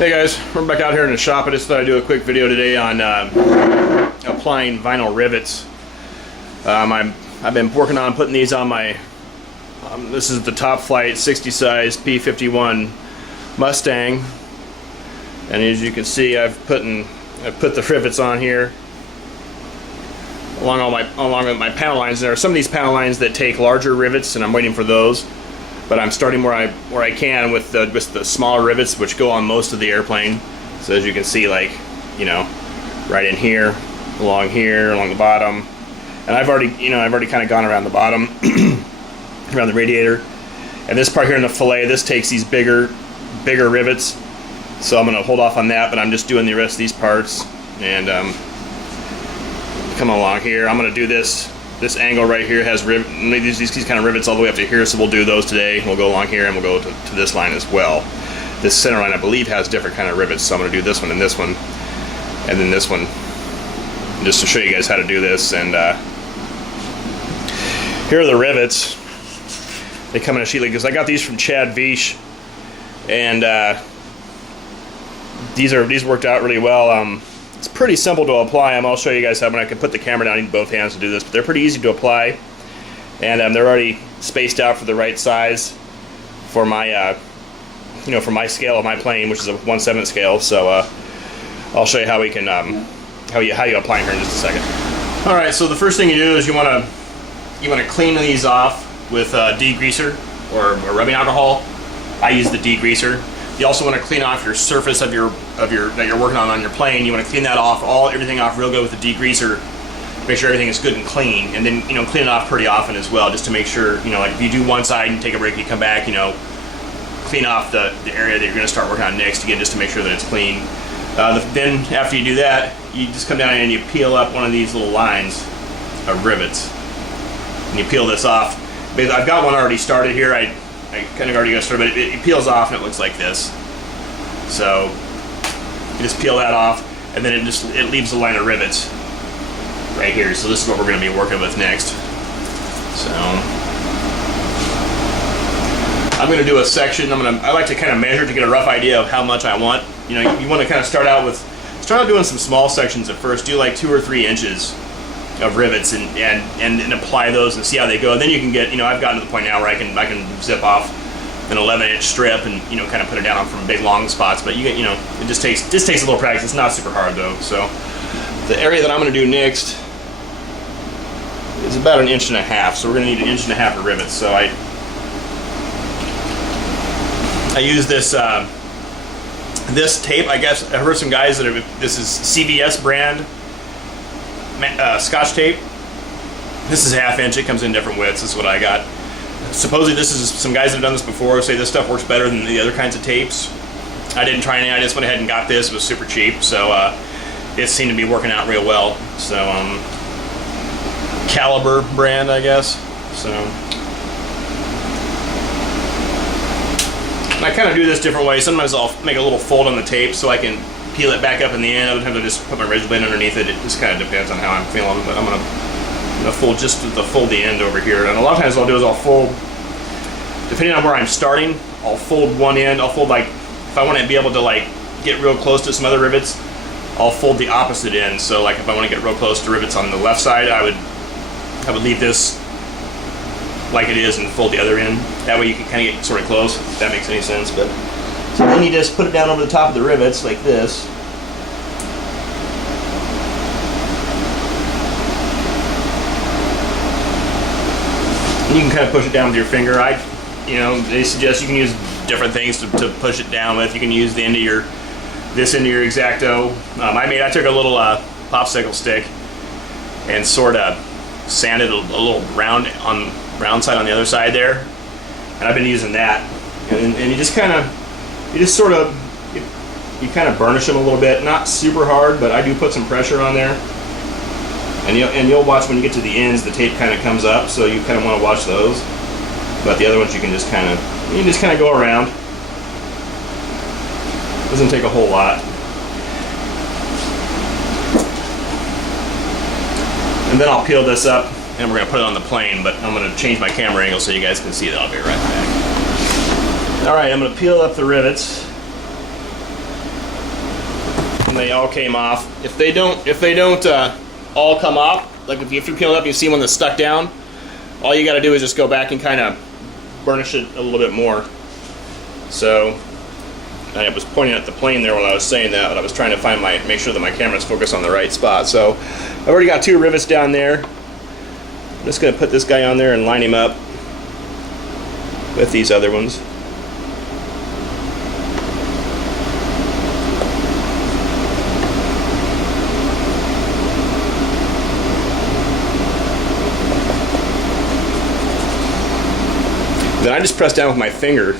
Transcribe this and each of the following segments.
Hey guys, we're back out here in the shop. I just thought I'd do a quick video today on applying vinyl rivets. I've been working on putting these on my, this is the Top Flight 60 size P51 Mustang, and as you can see I've put the rivets on here along with my panel lines. There are some of these panel lines that take larger rivets, and I'm waiting for those. But I'm starting where I can with the smaller rivets, which go on most of the airplane. So as you can see, like, you know, right in here, along the bottom, and I've already kind of gone around the bottom, around the radiator. And this part here in the fillet, this takes these bigger rivets. So I'm gonna hold off on that, but I'm just doing the rest of these parts. And come along here, I'm gonna do this. This angle right here has these kind of rivets all the way up to here, so we'll do those today. We'll go along here and we'll go to this line as well. This center line, I believe, has different kind of rivets, so I'm going to do this one and then this one, just to show you guys how to do this. And here are the rivets. They come in a sheet like this. I got these from Chad Vish, and these worked out really well. It's pretty simple to apply them. I'll show you guys how. When I can put the camera down, I need both hands to do this, but they're pretty easy to apply, and they're already spaced out for the right size for my, for my scale of my plane, which is a 1/7 scale. So I'll show you how we can, how you apply them here in just a second. All right. So the first thing you do is you want to clean these off with degreaser or rubbing alcohol. I use the degreaser. You also want to clean off your surface of your that you're working on your plane. You want to clean that off, everything off real good with the degreaser. Make sure everything is good and clean, and then clean it off pretty often as well, just to make sure like if you do one side and take a break, you come back, clean off the area that you're going to start working on next again, just to make sure that it's clean. Then after you do that, you just come down and you peel up one of these little lines of rivets, and you peel this off. I've got one already started here. I kind of already got started, but it peels off and it looks like this. So you just peel that off, and then it leaves a line of rivets right here. So this is what we're going to be working with next. So I'm going to do a section. I like to kind of measure to get a rough idea of how much I want. You want to kind of start out doing some small sections at first. Do like 2 or 3 inches of rivets and apply those and see how they go. And then you can get, I've gotten to the point now where I can zip off an 11-inch strip and kind of put it down from big long spots. But it just takes a little practice. It's not super hard though. So the area that I'm going to do next is about 1.5 inches. So we're going to need 1.5 inches of rivets. So I use this this tape. I guess I've heard some guys this is CBS brand Scotch tape. This is 1/2 inch. It comes in different widths. This is what I got. Supposedly this is, some guys that have done this before say this stuff works better than the other kinds of tapes. I didn't try any. I just went ahead and got this. It was super cheap, so it seemed to be working out real well. So Caliber brand, I guess. So I kind of do this different ways. Sometimes I'll make a little fold on the tape so I can peel it back up in the end. Other times I just put my razor blade underneath it. It just kind of depends on how I'm feeling. But I'm gonna fold just to fold the end over here. And a lot of times what I'll do is I'll fold, depending on where I'm starting, I'll fold one end. I'll fold, like, if I want to be able to like get real close to some other rivets, I'll fold the opposite end. So like if I want to get real close to rivets on the left side, I would leave this like it is and fold the other end. That way you can kind of get sort of close, if that makes any sense. But so then you just put it down over the top of the rivets like this. And you can kind of push it down with your finger. They suggest you can use different things to push it down with. You can use the end of this end of your X-Acto. I took a little popsicle stick and sort of sanded a little round side on the other side there, and I've been using that. And you just kind of burnish them a little bit, not super hard, but I do put some pressure on there. And you'll watch when you get to the ends, the tape kind of comes up, so you kind of want to watch those. But the other ones you can just kind of go around. Doesn't take a whole lot. And then I'll peel this up, and we're going to put it on the plane, but I'm going to change my camera angle so you guys can see that. I'll be right back. Alright, I'm going to peel up the rivets. and they all came off. If they don't all come off, like if you peel it up and you see one that's stuck down, all you got to do is just go back and kind of burnish it a little bit more. So I was pointing at the plane there when I was saying that, but I was trying to make sure that my camera's focused on the right spot. So I've already got 2 rivets down there. I'm just going to put this guy on there and line him up with these other ones. Then I just press down with my finger.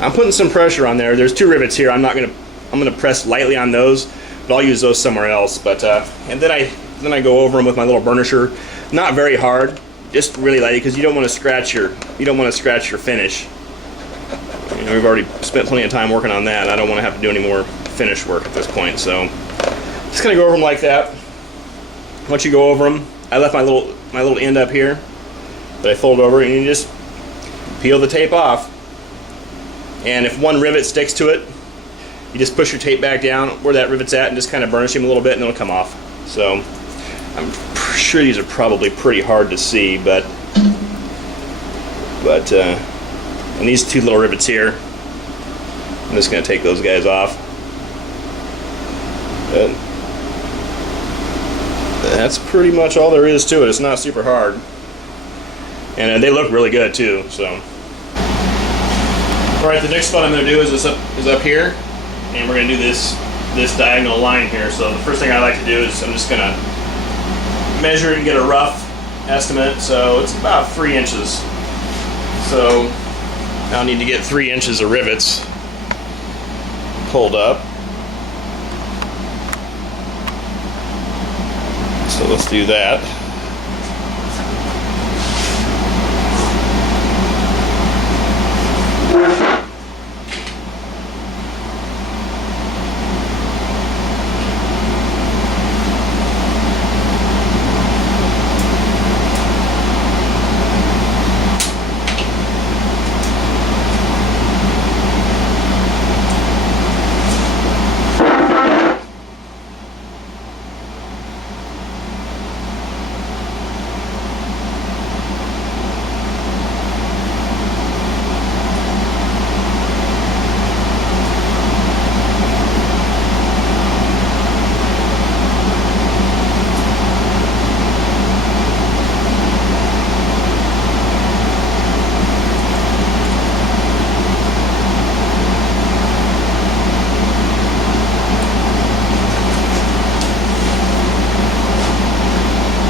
I'm putting some pressure on there. There's 2 rivets here. I'm gonna press lightly on those, but I'll use those somewhere else. But and then I go over them with my little burnisher, not very hard, just really lightly, because you don't want to scratch your finish. You know, we've already spent plenty of time working on that. I don't want to have to do any more finish work at this point. So just gonna go over them like that. Once you go over them, I left my little end up here that I fold over, and you just peel the tape off. And if one rivet sticks to it, you just push your tape back down where that rivet's at and just kind of burnish him a little bit, and it'll come off. So I'm sure these are probably pretty hard to see, but and these 2 little rivets here, I'm just going to take those guys off. But that's pretty much all there is to it. It's not super hard. And they look really good too. So, all right, the next spot I'm going to do is up here, and we're going to do this diagonal line here. So the first thing I like to do is I'm just going to measure it and get a rough estimate. So it's about 3 inches. So I'll need to get 3 inches of rivets pulled up. So let's do that.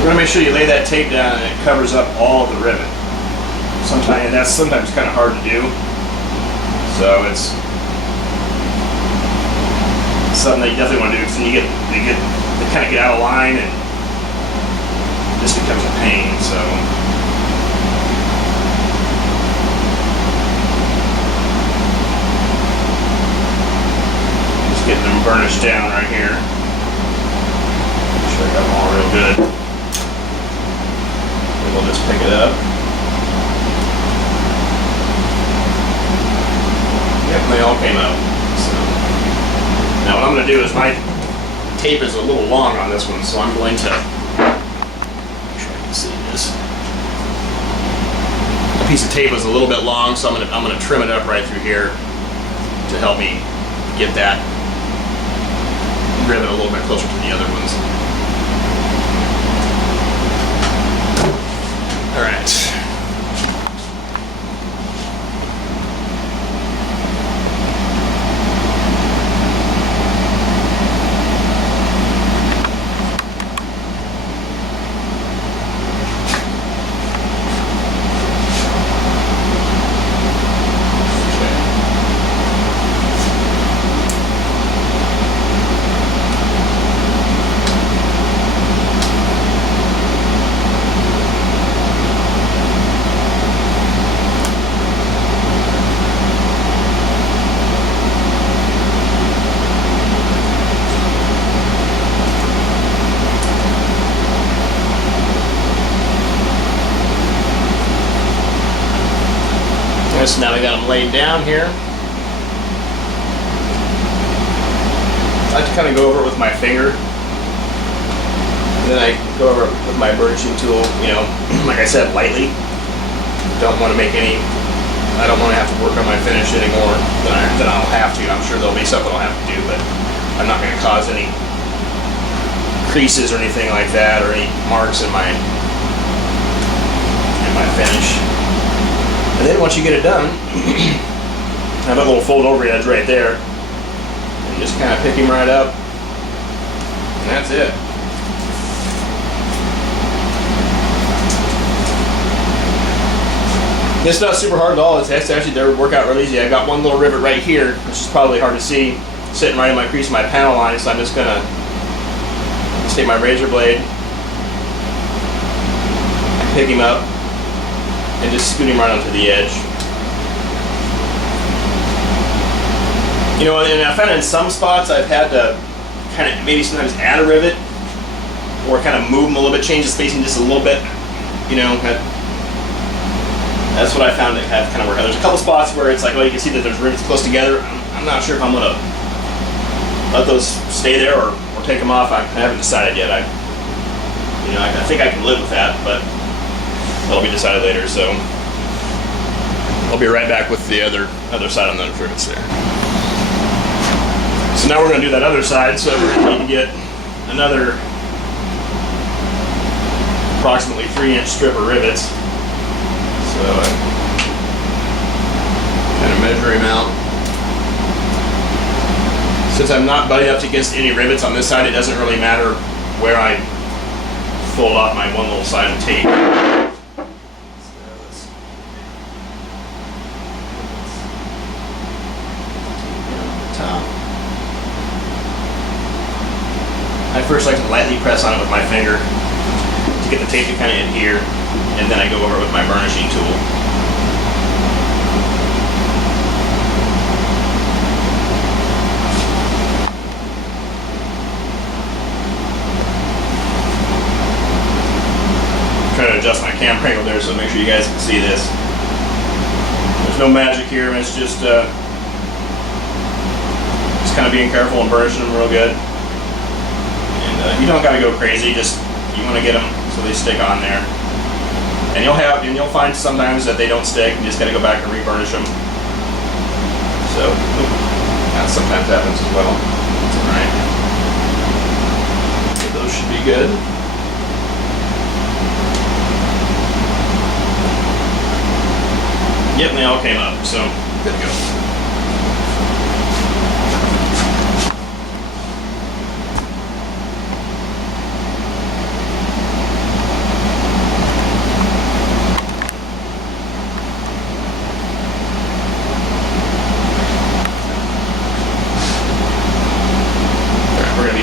You want to make sure you lay that tape down and it covers up all of the rivet. That's sometimes kind of hard to do. So it's something that you definitely want to do, because then they kind of get out of line and this becomes a pain. So just getting them burnished down right here. Make sure I got them all real good. We'll just pick it up. Yep, they all came out. So now what I'm going to do is, my tape is a little long on this one, so I'm going to make sure I can see this. The piece of tape was a little bit long, so I'm going to trim it up right through here to help me get that rivet a little bit closer to the other ones. All right. So now we got them laid down here. I like to kind of go over it with my finger, and then I go over it with my burnishing tool, you know, like I said, lightly. Don't want to make any, I don't want to have to work on my finish anymore than I'll have to. I'm sure there'll be something I'll have to do, but I'm not going to cause any creases or anything like that, or any marks in my finish. And then once you get it done, have that little fold over edge right there, and just kind of pick him right up, and that's it. It's not super hard at all. It's actually, they work out really easy. I've got one little rivet right here, which is probably hard to see, sitting right in my crease of my panel line, so I'm just gonna take my razor blade, pick him up, and just scoot him right onto the edge. You know, and I found in some spots I've had to kind of maybe sometimes add a rivet, or kind of move them a little bit, change the spacing just a little bit, you know. That's what I found that have kind of worked out. There's a couple spots where it's like, well, you can see that there's rivets close together. I'm not sure if I'm going to let those stay there or take them off. I haven't decided yet. I think I can live with that, but that'll be decided later. So I'll be right back with the other side on those rivets there. So now we're going to do that other side. So we're going to need to get another approximately 3-inch strip of rivets. So I kind of measure him out. Since I'm not butting up against any rivets on this side, it doesn't really matter where I fold off my one little side of tape. I first like to lightly press on it with my finger to get the tape to kind of adhere, and then I go over it with my burnishing tool. I'm trying to adjust my camera angle there so make sure you guys can see this. There's no magic here, it's just kind of being careful and burnishing them real good. And you don't got to go crazy, just you want to get them so they stick on there. And you'll find sometimes that they don't stick, and you just got to go back and re-burnish them. So that sometimes happens as well. That's all right. So those should be good. Yep, they all came up, so good to go.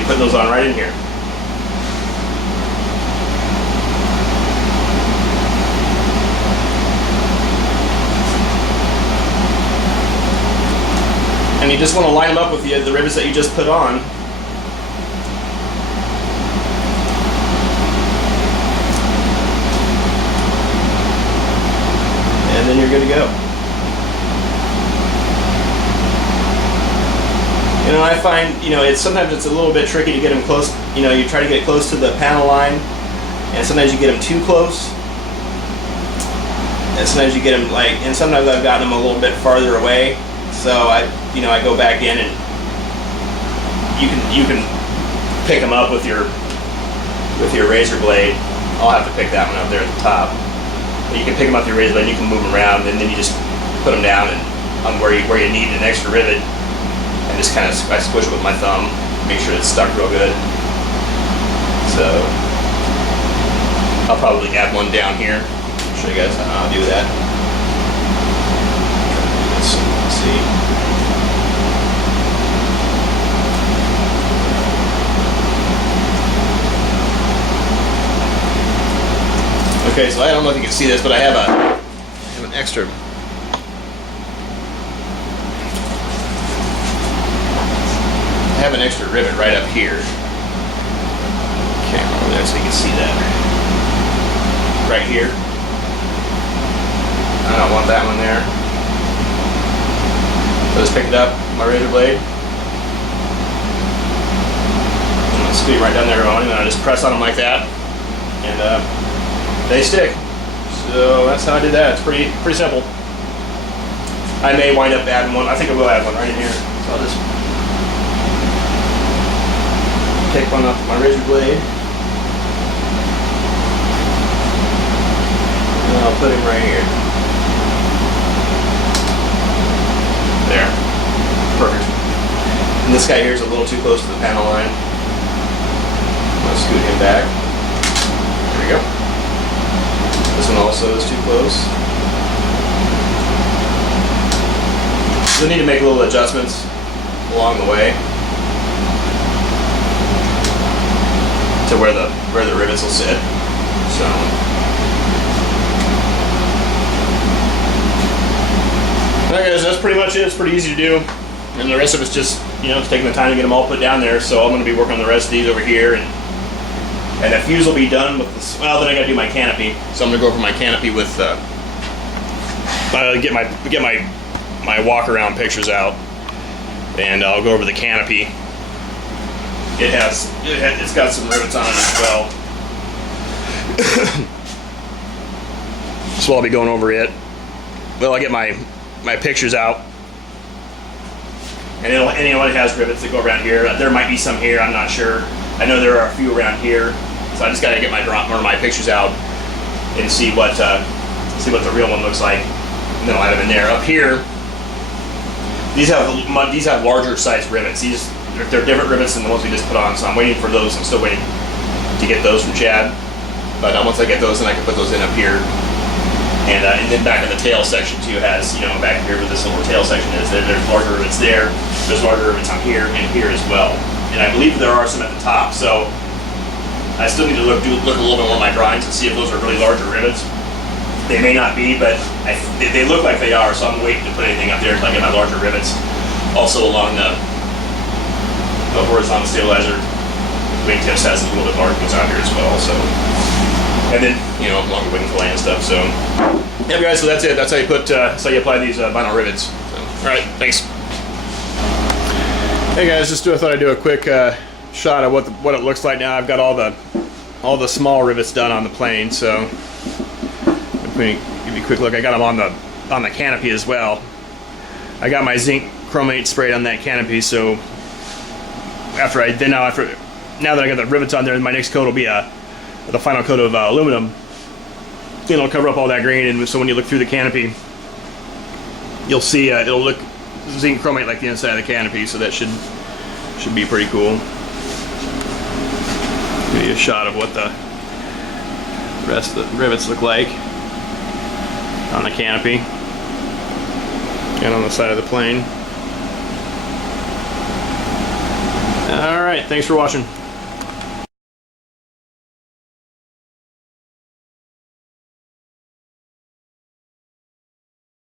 Put those on right in here. And you just want to line them up with the rivets that you just put on. And then you're good to go. You know, I find, sometimes it's a little bit tricky to get them close. You know, you try to get close to the panel line, and sometimes you get them too close. And sometimes you get them and sometimes I've gotten them a little bit farther away. So I go back in, and you can pick them up with your razor blade. I'll have to pick that one up there at the top. But you can pick them up with your razor blade, and you can move them around, and then you just put them down on where you need an extra rivet. And just kind of I squish it with my thumb, make sure it's stuck real good. So I'll probably add one down here. I'll show you guys how I'll do that. Let's see. Okay, so I don't know if you can see this, but I have an extra. I have an extra rivet right up here. Camera over there so you can see that. Right here. I don't want that one there. So just pick it up, my razor blade. I'll scoot right down there on, and I just press on them like that, and they stick. So that's how I did that. It's pretty simple. I may wind up adding one. I think I will add one right in here. So I'll just take one off my razor blade. And I'll put him right here. There. Perfect. And this guy here is a little too close to the panel line. I'll scoot him back. There we go. This one also is too close. So I need to make little adjustments along the way to where the rivets will sit. So alright guys, that's pretty much it. It's pretty easy to do. And the rest of it's just, it's taking the time to get them all put down there. So I'm going to be working on the rest of these over here, and the fuse will be done with this. Well, then I got to do my canopy. So I'm going to go over my canopy with get my walk around pictures out, and I'll go over the canopy. It's got some rivets on it as well. So I'll be going over it. Well, I'll get my pictures out. And it has rivets that go around here. There might be some here, I'm not sure. I know there are a few around here. So I just gotta get my pictures out and see what the real one looks like. And then I'll add them in there. Up here, these have larger size rivets. They're different rivets than the ones we just put on, so I'm waiting for those. I'm still waiting to get those from Chad. But once I get those, then I can put those in up here. And then back in the tail section too has, back here where this little tail section is, there's larger rivets there. There's larger rivets on here and here as well. And I believe there are some at the top. So I still need to look a little bit more at my drawings to see if those are really larger rivets. They may not be, but they look like they are. So I'm waiting to put anything up there until I get my larger rivets. Also along the horizontal stabilizer, wingtips has a little bit larger ones out here as well. So. And then, along the wing fillet and stuff. So, yeah, guys. So that's it. That's how you apply these vinyl rivets. So, all right, thanks. Hey guys, I thought I'd do a quick shot of what it looks like now. I've got all the small rivets done on the plane. So, I'm going to give you a quick look. I got them on the canopy as well. I got my zinc chromate sprayed on that canopy. So, now that I got the rivets on there, my next coat will be the final coat of aluminum. It'll cover up all that grain, and so when you look through the canopy, you'll see it'll look zinc chromate like the inside of the canopy. So that should be pretty cool. Give you a shot of what the rest of the rivets look like on the canopy and on the side of the plane. All right, thanks for watching.